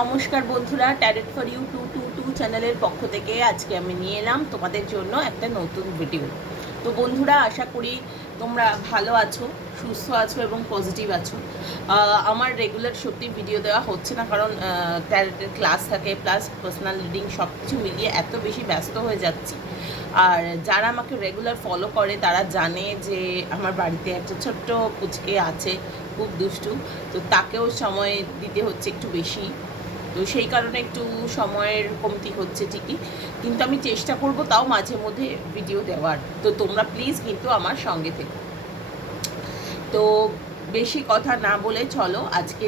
নমস্কার বন্ধুরা, tarot for you 222 চ্যানেলের পক্ষ থেকে আজকে আমি নিয়ে এলাম তোমাদের জন্য একটা নতুন ভিডিও। তো বন্ধুরা, আশা করি তোমরা ভালো আছো, সুস্থ আছো এবং পজিটিভ আছো। আমার রেগুলার সত্যি ভিডিও দেওয়া হচ্ছে না, কারণ ট্যারেটের ক্লাস থাকে প্লাস পার্সোনাল রিডিং সব কিছু মিলিয়ে এত বেশি ব্যস্ত হয়ে যাচ্ছি। আর যারা আমাকে রেগুলার ফলো করে তারা জানে যে আমার বাড়িতে একটা ছোট্ট পুচকে আছে, খুব দুষ্টু। তো তাকেও সময় দিতে হচ্ছে একটু বেশি। তো সেই কারণে একটু সময়ের কমতি হচ্ছে ঠিকই, কিন্তু আমি চেষ্টা করব তাও মাঝে মধ্যে ভিডিও দেওয়ার। তো তোমরা প্লিজ কিন্তু আমার সঙ্গে থেকো। তো বেশি কথা না বলে চলো আজকে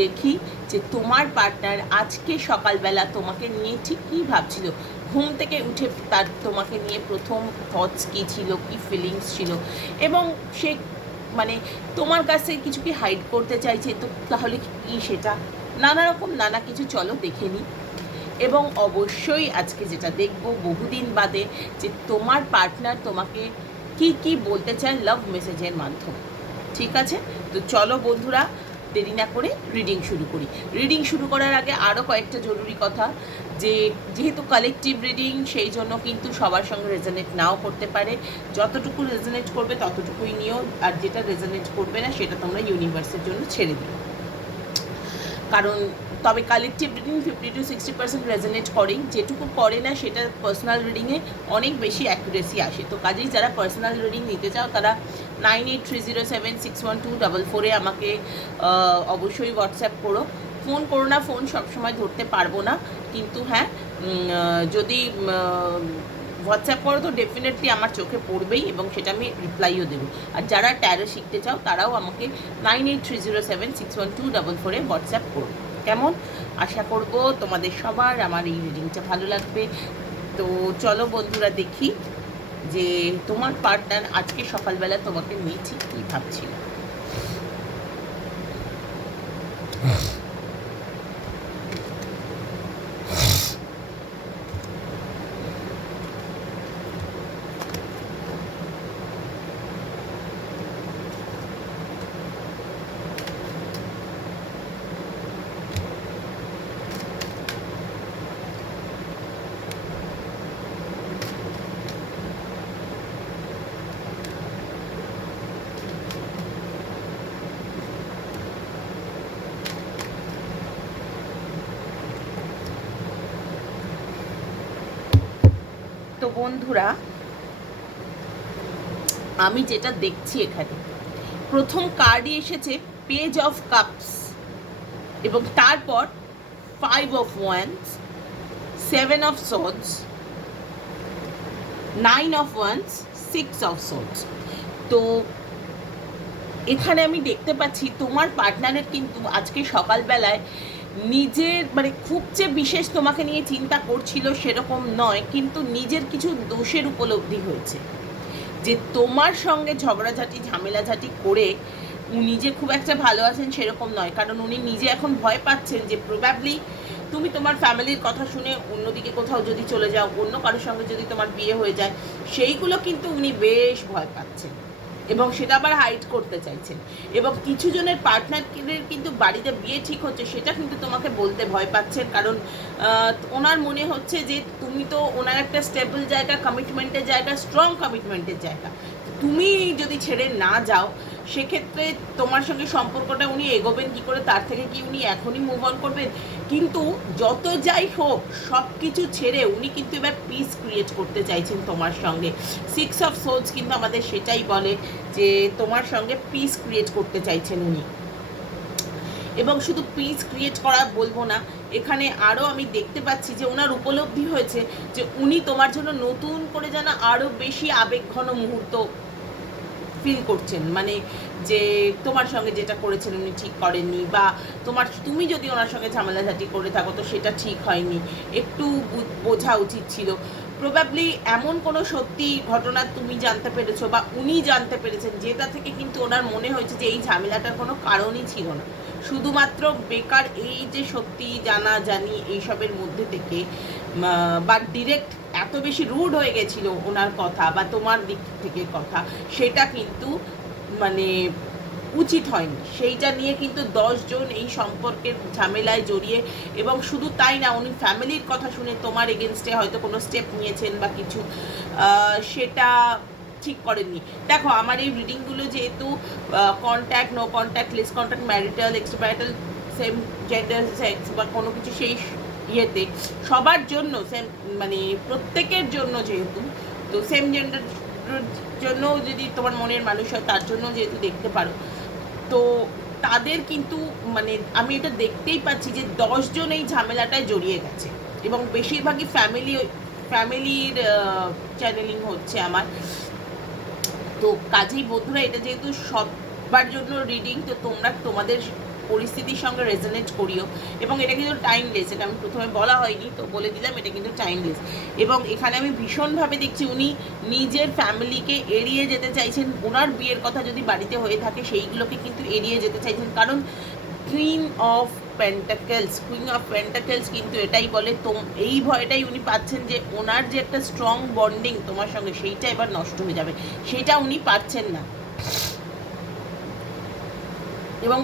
দেখি যে তোমার পার্টনার আজকে সকালবেলা তোমাকে নিয়ে ঠিক কী ভাবছিল। ঘুম থেকে উঠে তার তোমাকে নিয়ে প্রথম থটস কী ছিল, কী ফিলিংস ছিল, এবং সে মানে তোমার কাছে কিছু কি হাইড করতে চাইছে, তো তাহলে কি সেটা, নানা কিছু চলো দেখে নিই। এবং অবশ্যই আজকে যেটা দেখব বহুদিন বাদে, যে তোমার পার্টনার তোমাকে কি কি বলতে চায় লাভ মেসেজের মাধ্যমে। ঠিক আছে, তো চলো বন্ধুরা, দেরি না করে রিডিং শুরু করি। রিডিং শুরু করার আগে আরও কয়েকটা জরুরি কথা, যে যেহেতু কালেকটিভ রিডিং সেই জন্য কিন্তু সবার সঙ্গে রেজোনেট নাও করতে পারে। যতটুকু রেজোনেট করবে ততটুকুই নিও, আর যেটা রেজোনেট করবে না সেটা তোমরা ইউনিভার্সের জন্য ছেড়ে দিও। কারণ তবে কালেকটিভ রিডিং 50-60% রেজোনেট করেই, যেটুকু করে না সেটা পার্সোনাল রিডিংয়ে অনেক বেশি অ্যাকুরেসি আসে। তো কাজেই যারা পার্সোনাল রিডিং নিতে চাও তারা 9830761244 আমাকে অবশ্যই হোয়াটসঅ্যাপ করো। ফোন করো না, ফোন সবসময় ধরতে পারবো না, কিন্তু হ্যাঁ যদি হোয়াটসঅ্যাপ করো তো ডেফিনেটলি আমার চোখে পড়বেই, এবং সেটা আমি রিপ্লাইও দেবো। আর যারা ট্যারো শিখতে চাও তারাও আমাকে 9830761244 হোয়াটসঅ্যাপ করো। কেমন? আশা করব তোমাদের সবার আমার এই রিডিংটা ভালো লাগবে। তো চলো বন্ধুরা দেখি যে তোমার পার্টনার আজকে সকালবেলা তোমাকে নিয়ে ঠিক কী ভাবছিল। তো বন্ধুরা, আমি যেটা দেখছি এখানে প্রথম কার্ডই এসেছে পেজ অফ কাপস, এবং তারপর 5 of wands, 7 of swords, 9 of wands, 6 of swords. তো এখানে আমি দেখতে পাচ্ছি তোমার পার্টনারের কিন্তু আজকে সকালবেলায় নিজের মানে খুব যে বিশেষ তোমাকে নিয়ে চিন্তা করছিল সেরকম নয়, কিন্তু নিজের কিছু দোষের উপলব্ধি হয়েছে। যে তোমার সঙ্গে ঝগড়াঝাটি ঝামেলাঝাটি করে উনি যে খুব একটা ভালো আছেন সেরকম নয়, কারণ উনি নিজে এখন ভয় পাচ্ছেন যে প্রবাবলি তুমি তোমার ফ্যামিলির কথা শুনে অন্যদিকে কোথাও যদি চলে যাও, অন্য কারোর সঙ্গে যদি তোমার বিয়ে হয়ে যায়, সেইগুলো কিন্তু উনি বেশ ভয় পাচ্ছেন এবং সেটা আবার হাইড করতে চাইছেন। এবং কিছু জনের পার্টনারের কিন্তু বাড়িতে বিয়ে ঠিক হচ্ছে, সেটা কিন্তু তোমাকে বলতে ভয় পাচ্ছেন, কারণ ওনার মনে হচ্ছে যে তুমি তো ওনার একটা স্টেবল জায়গা, কমিটমেন্টের জায়গা, স্ট্রং কমিটমেন্টের জায়গা, তুমি যদি ছেড়ে না যাও সেক্ষেত্রে তোমার সঙ্গে সম্পর্কটা উনি এগোবেন কী করে, তার থেকে কি উনি এখনই মুভ অন করবেন। কিন্তু যত যাই হোক সব কিছু ছেড়ে উনি কিন্তু এবার পিস ক্রিয়েট করতে চাইছেন তোমার সঙ্গে। 6 অফ সোর্ডস কিন্তু আমাদের সেটাই বলে যে তোমার সঙ্গে পিস ক্রিয়েট করতে চাইছেন উনি। এবং শুধু পিস ক্রিয়েট করা বলবো না, এখানে আরও আমি দেখতে পাচ্ছি যে ওনার উপলব্ধি হয়েছে যে উনি তোমার জন্য নতুন করে যেন আরও বেশি আবেগঘন মুহূর্ত ফিল করছেন। মানে যে তোমার সঙ্গে যেটা করেছেন উনি ঠিক করেননি, বা তুমি যদি ওনার সঙ্গে ঝামেলাঝাটি করে থাকো তো সেটা ঠিক হয়নি, একটু বোঝা উচিত ছিল। প্রবাবলি এমন কোনো সত্যি ঘটনা তুমি জানতে পেরেছো বা উনি জানতে পেরেছেন যেটা থেকে কিন্তু ওনার মনে হয়েছে যে এই ঝামেলাটার কোনো কারণই ছিল না, শুধুমাত্র বেকার এই যে সত্যি জানা জানি এইসবের মধ্যে থেকে, বা ডিরেক্ট এত বেশি রুড হয়ে গেছিলো ওনার কথা বা তোমার দিক থেকে কথা, সেটা কিন্তু মানে উচিত হয়নি, সেইটা নিয়ে কিন্তু 10 জন এই সম্পর্কের ঝামেলায় জড়িয়ে, এবং শুধু তাই না, উনি ফ্যামিলির কথা শুনে তোমার এগেনস্টে হয়তো কোনো স্টেপ নিয়েছেন বা কিছু, সেটা ঠিক করেননি। দেখো, আমার এই রিডিংগুলো যেহেতু contact, no contact, less contact, marital, extramarital, same gender, sex বা কোনো কিছু সেই ইয়েতে সবার জন্য সেম, মানে প্রত্যেকের জন্য যেহেতু, তো সেম জেন্ডার জন্য যদি তোমার মনের মানুষ হয় তার জন্য যেহেতু দেখতে পারো, তো তাদের কিন্তু মানে আমি এটা দেখতেই পাচ্ছি যে 10 জন এই ঝামেলাটায় জড়িয়ে গেছে, এবং বেশিরভাগই ফ্যামিলির চ্যানেলিং হচ্ছে আমার। তো কাজেই বন্ধুরা, এটা যেহেতু সবার জন্য রিডিং, তো তোমরা তোমাদের পরিস্থিতির সঙ্গে রেজোনেট করিও, এবং এটা কিন্তু টাইমলেস, এটা আমি প্রথমে বলা হয়নি, তো বলে দিলাম এটা কিন্তু টাইমলেস। এবং এখানে আমি ভীষণভাবে দেখছি উনি নিজের ফ্যামিলিকে এড়িয়ে যেতে চাইছেন, ওনার বিয়ের কথা যদি বাড়িতে হয়ে থাকে সেইগুলোকে কিন্তু এড়িয়ে যেতে চাইছেন, কারণ কুইন অফ পেন্টাকেলস কিন্তু এটাই বলে, এই ভয়টাই উনি পাচ্ছেন যে ওনার যে একটা স্ট্রং বন্ডিং তোমার সঙ্গে, সেইটা এবার নষ্ট হয়ে যাবে, সেটা উনি পারছেন না। এবং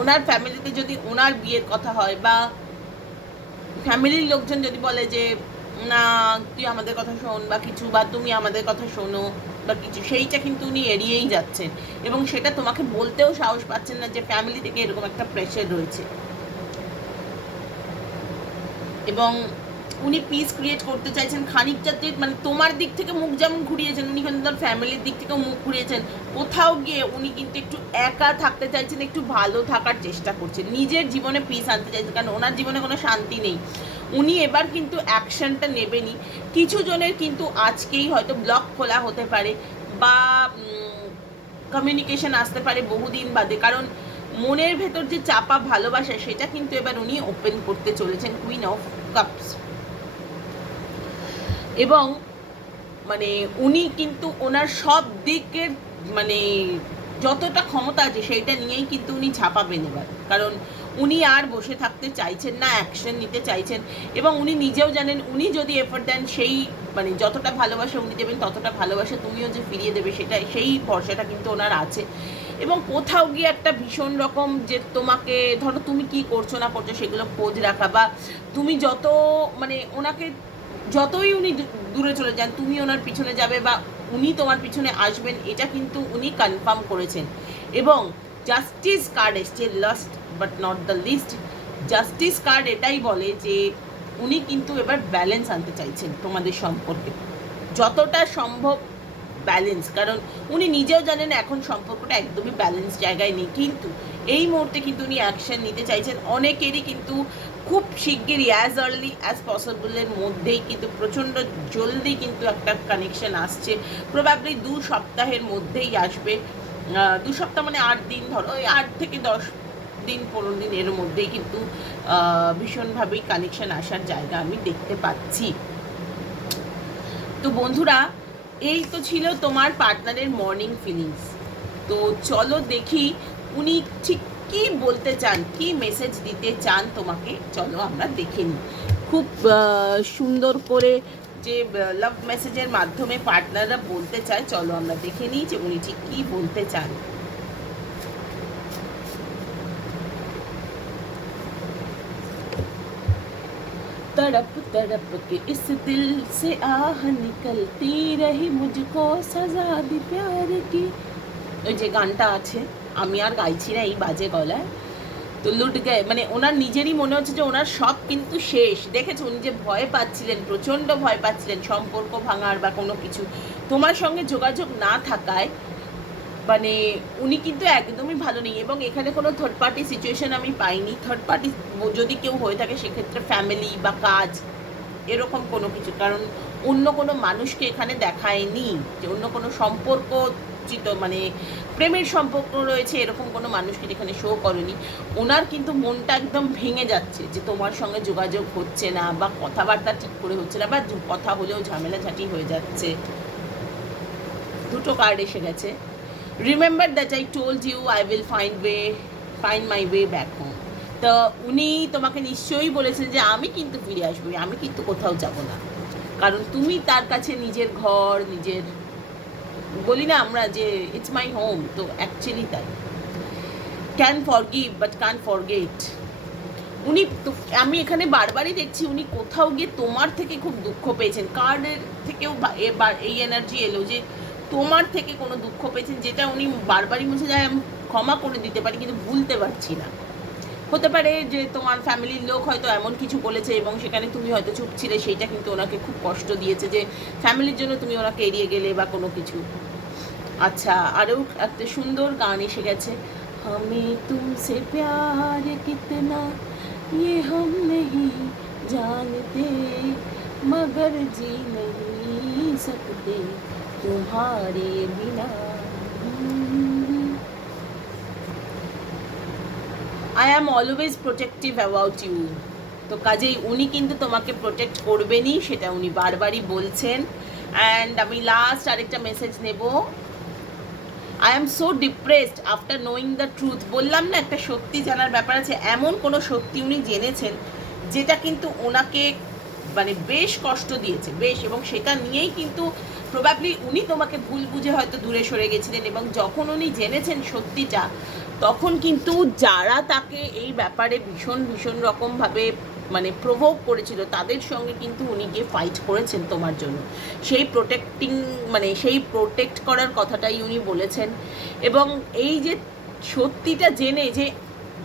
ওনার ফ্যামিলিতে যদি ওনার বিয়ের কথা হয়, বা ফ্যামিলির লোকজন যদি বলে যে না তুই আমাদের কথা শোন বা কিছু, বা তুমি আমাদের কথা শোনো বা কিছু, সেইটা কিন্তু উনি এড়িয়েই যাচ্ছেন, এবং সেটা তোমাকে বলতেও সাহস পাচ্ছেন না যে ফ্যামিলি থেকে এরকম একটা প্রেশার রয়েছে। এবং উনি পিস ক্রিয়েট করতে চাইছেন খানিকটা, মানে তোমার দিক থেকে মুখ যেমন ঘুরিয়েছেন, উনি কিন্তু তার ফ্যামিলির দিক থেকেও মুখ ঘুরিয়েছেন। কোথাও গিয়ে উনি কিন্তু একটু একা থাকতে চাইছেন, একটু ভালো থাকার চেষ্টা করছেন, নিজের জীবনে পিস আনতে চাইছেন, কারণ ওনার জীবনে কোনো শান্তি নেই। উনি এবার কিন্তু অ্যাকশনটা নেবেনই। কিছু জনের কিন্তু আজকেই হয়তো ব্লগ খোলা হতে পারে, বা কমিউনিকেশন আসতে পারে বহুদিন বাদে, কারণ মনের ভেতর যে চাপা ভালোবাসা সেটা কিন্তু এবার উনি ওপেন করতে চলেছেন, কুইন অফ কাপস। এবং মানে উনি কিন্তু ওনার সব দিকের মানে যতটা ক্ষমতা আছে সেইটা নিয়েই কিন্তু উনি ছাপাবেন এবার, কারণ উনি আর বসে থাকতে চাইছেন না, অ্যাকশন নিতে চাইছেন। এবং উনি নিজেও জানেন উনি যদি এফোর্ট দেন, সেই মানে যতটা ভালোবাসা উনি দেবেন ততটা ভালোবাসা তুমিও যে ফিরিয়ে দেবে, সেটা সেই ভরসাটা কিন্তু ওনার আছে। এবং কোথাও গিয়ে একটা ভীষণ রকম যে তোমাকে, ধরো তুমি কি করছো না করছো সেগুলো খোঁজ রাখা, বা তুমি যত মানে ওনাকে যতই উনি দূরে চলে যান তুমি ওনার পিছনে যাবে, বা উনি তোমার পিছনে আসবেন, এটা কিন্তু উনি কনফার্ম করেছেন। এবং জাস্টিস কার্ড এসছে, last but not the least, justice card এটাই বলে যে উনি কিন্তু এবার ব্যালেন্স আনতে চাইছেন তোমাদের সম্পর্কে, যতটা সম্ভব ব্যালেন্স, কারণ উনি নিজেও জানেন এখন সম্পর্কটা একদমই ব্যালেন্স জায়গায় নেই, কিন্তু এই মুহূর্তে কিন্তু উনি অ্যাকশন নিতে চাইছেন। অনেকেরই কিন্তু খুব শিগগিরই, অ্যাজ আর্লি অ্যাজ পসিবলের মধ্যেই কিন্তু প্রচণ্ড জলদি কিন্তু একটা কানেকশন আসছে, প্রবাবলি 2 সপ্তাহের মধ্যেই আসবে। 2 সপ্তাহ মানে 8 দিন, ধরো ওই 8 থেকে 10 দিন 15 দিন এর মধ্যেই কিন্তু ভীষণভাবেই কানেকশন আসার জায়গা আমি দেখতে পাচ্ছি। তো বন্ধুরা, এই তো ছিল তোমার পার্টনারের মর্নিং ফিলিংস। তো চলো দেখি উনি ঠিক কি বলতে চান, কি মেসেজ দিতে চান তোমাকে, চলো আমরা দেখে নিই। খুব সুন্দর করে যে লাভ মেসেজের মাধ্যমে পার্টনাররা বলতে চায়, চলো আমরা দেখে নিই যে উনি ঠিক কি বলতে চান। तड़प तड़प के इस दिल से आह निकलती रही, मुझको सजा दी प्यार की। ওই যে গানটা আছে, আমি আর গাইছি না এই বাজে গলায়। তো লুট গায়ে মানে ওনার নিজেরই মনে হচ্ছে যে ওনার সব কিন্তু শেষ। দেখেছো উনি যে ভয় পাচ্ছিলেন, প্রচণ্ড ভয় পাচ্ছিলেন সম্পর্ক ভাঙার বা কোনো কিছু, তোমার সঙ্গে যোগাযোগ না থাকায় মানে উনি কিন্তু একদমই ভালো নেই। এবং এখানে কোনো থার্ড পার্টি সিচুয়েশন আমি পাইনি। থার্ড পার্টি যদি কেউ হয়ে থাকে সেক্ষেত্রে ফ্যামিলি বা কাজ এরকম কোনো কিছু, কারণ অন্য কোনো মানুষকে এখানে দেখায়নি যে অন্য কোনো সম্পর্ক মানে প্রেমের সম্পর্ক রয়েছে, এরকম কোনো মানুষকে যেখানে শো করেনি। ওনার কিন্তু মনটা একদম ভেঙে যাচ্ছে যে তোমার সঙ্গে যোগাযোগ হচ্ছে না, বা কথাবার্তা ঠিক করে হচ্ছে না, বা কথা হলেও ঝামেলাঝাটি হয়ে যাচ্ছে। 2টো কার্ড এসে গেছে। Remember that I told you I will find my way back home. তো উনি তোমাকে নিশ্চয়ই বলেছেন যে আমি কিন্তু ফিরে আসবো, আমি কিন্তু কোথাও যাব না, কারণ তুমি তার কাছে নিজের ঘর, নিজের বলি না আমরা যে ইটস মাই হোম, তো অ্যাকচুয়ালি তাই। Can forgive but can't forget. উনি তো, আমি এখানে বারবারই দেখছি উনি কোথাও গিয়ে তোমার থেকে খুব দুঃখ পেয়েছেন, কার্ডের থেকেও এবার এই এনার্জি এলো যে তোমার থেকে কোনো দুঃখ পেয়েছেন, যেটা উনি বারবারই বলছে যে আমি ক্ষমা করে দিতে পারি কিন্তু ভুলতে পারছি না। হতে পারে যে তোমার ফ্যামিলির লোক হয়তো এমন কিছু বলেছে এবং সেখানে তুমি হয়তো চুপ ছিলে, সেইটা কিন্তু ওনাকে খুব কষ্ট দিয়েছে যে ফ্যামিলির জন্য তুমি ওনাকে এড়িয়ে গেলে বা কোনো কিছু। আচ্ছা, আরও একটা সুন্দর গান এসে গেছে, আমি তুমসে প্যার কিতনা ये हम नहीं जानते मगर जी नहीं सकते तुम्हारे बिना। I am always protective about you. তো কাজেই উনি কিন্তু তোমাকে প্রোটেক্ট করবেনই, সেটা উনি বারবারই বলছেন। অ্যান্ড আমি লাস্ট আরেকটা মেসেজ নেব, I am so depressed after knowing the truth. বললাম না একটা সত্যি জানার ব্যাপার আছে, এমন কোনো সত্যি উনি জেনেছেন যেটা কিন্তু ওনাকে মানে বেশ কষ্ট দিয়েছে, বেশ, এবং সেটা নিয়েই কিন্তু প্রবাবলি উনি তোমাকে ভুল বুঝে হয়তো দূরে সরে গেছিলেন। এবং যখন উনি জেনেছেন সত্যিটা, তখন কিন্তু যারা তাকে এই ব্যাপারে ভীষণ ভীষণ রকমভাবে মানে প্রভোগ করেছিল, তাদের সঙ্গে কিন্তু উনি গিয়ে ফাইট করেছেন তোমার জন্য। সেই সেই প্রোটেক্ট করার কথাটাই উনি বলেছেন। এবং এই যে সত্যিটা জেনে যে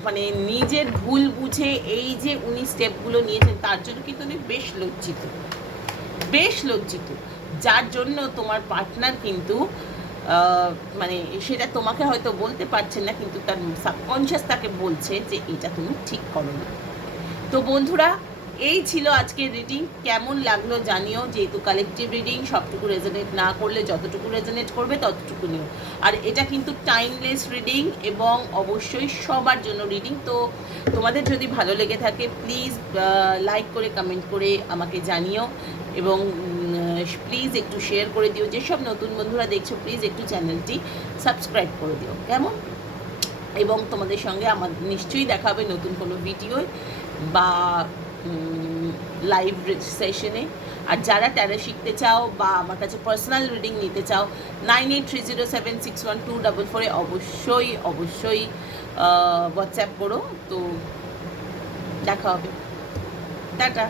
মানে নিজের ভুল বুঝে এই যে উনি স্টেপগুলো নিয়েছেন, তার জন্য কিন্তু উনি বেশ লজ্জিত, বেশ লজ্জিত। যার জন্য তোমার পার্টনার কিন্তু মানে সেটা তোমাকে হয়তো বলতে পারছেন না, কিন্তু তার সাবকনশিয়াস তাকে বলছে যে এটা তুমি ঠিক করো না। তো বন্ধুরা, এই ছিল আজকের রিডিং। কেমন লাগলো জানিও। যেহেতু কালেকটিভ রিডিং, সবটুকু রেজোনেট না করলে যতটুকু রেজোনেট করবে ততটুকু নিও। আর এটা কিন্তু টাইমলেস রিডিং এবং অবশ্যই সবার জন্য রিডিং। তো তোমাদের যদি ভালো লেগে থাকে প্লিজ লাইক করে কমেন্ট করে আমাকে জানিও, এবং প্লিজ একটু শেয়ার করে দিও। যেসব নতুন বন্ধুরা দেখছো প্লিজ একটু চ্যানেলটি সাবস্ক্রাইব করে দিও, কেমন? এবং তোমাদের সঙ্গে আমার নিশ্চয়ই দেখা হবে নতুন কোনো ভিডিও বা লাইভ সেশনে। আর যারা ট্যারো শিখতে চাও বা আমার কাছে পার্সোনাল রিডিং নিতে চাও, 9830761244 অবশ্যই অবশ্যই হোয়াটসঅ্যাপ করো। তো দেখা হবে, টাটা।